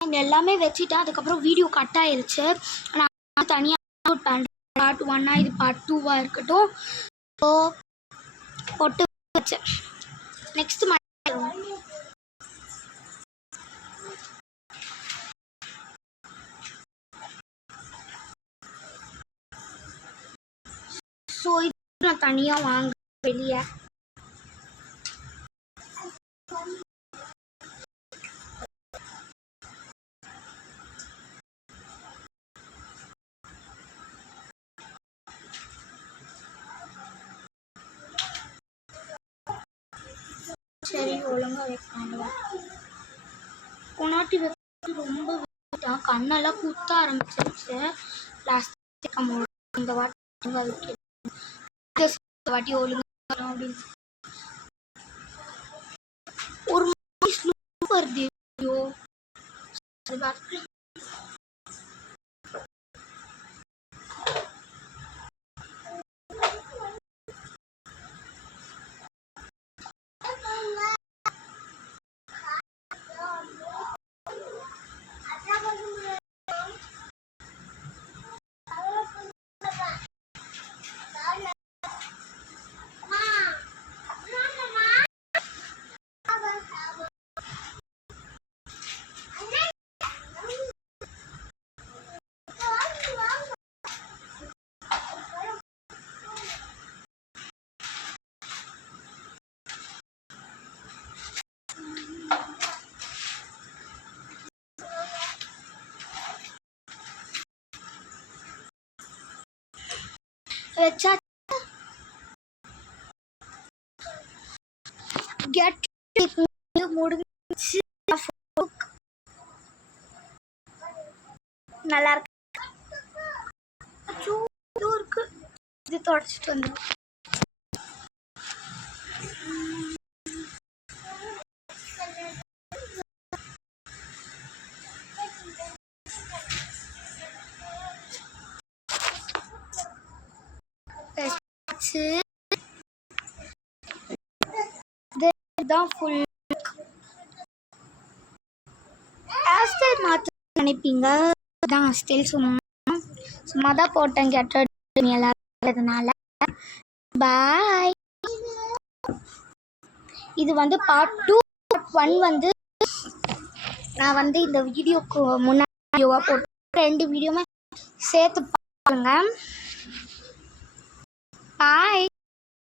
எல்லாமே வச்சுட்டேன். அதுக்கப்புறம் வீடியோ கட் ஆயிருச்சு. நான் தனியாக அப்லோட் பண்ணுறேன். பார்ட் 1 இது பார்ட் 2 இருக்கட்டும். ஸோ போட்டு வச்சேன். நெக்ஸ்ட் ஸோ இது நான் தனியாக வாங்க வெளியே. சரி ஒழுங்காக வைக்காங்க. கொண்டாட்டி வச்சு ரொம்ப விட்டான். கண்ணெல்லாம் குத்த ஆரம்பிச்சிருச்சு. பிளாஸ்டிக் இந்த வாட்டி வாட்டி ஒழுங்காக அப்படின்னு ஒரு மாதிரி ஸ்லோ வருது. வச்சா கெட் முடிஞ்சு நல்லா இருக்கு. இது தொடச்சிட்டு வந்து தான் ஃபுல் ஹேர்ஸ்டைல் மாற்ற நினைப்பீங்க. தான் ஸ்டைல் சும்மா தான் போட்டேன் கெட்டது எல்லாருனால. பாய். இது வந்து பார்ட் 2. பார்ட் 1 நான் இந்த வீடியோக்கு முன்னாடி வீடியோவாக போட்டு 2 வீடியோமே சேர்த்து பாருங்க. பாய்.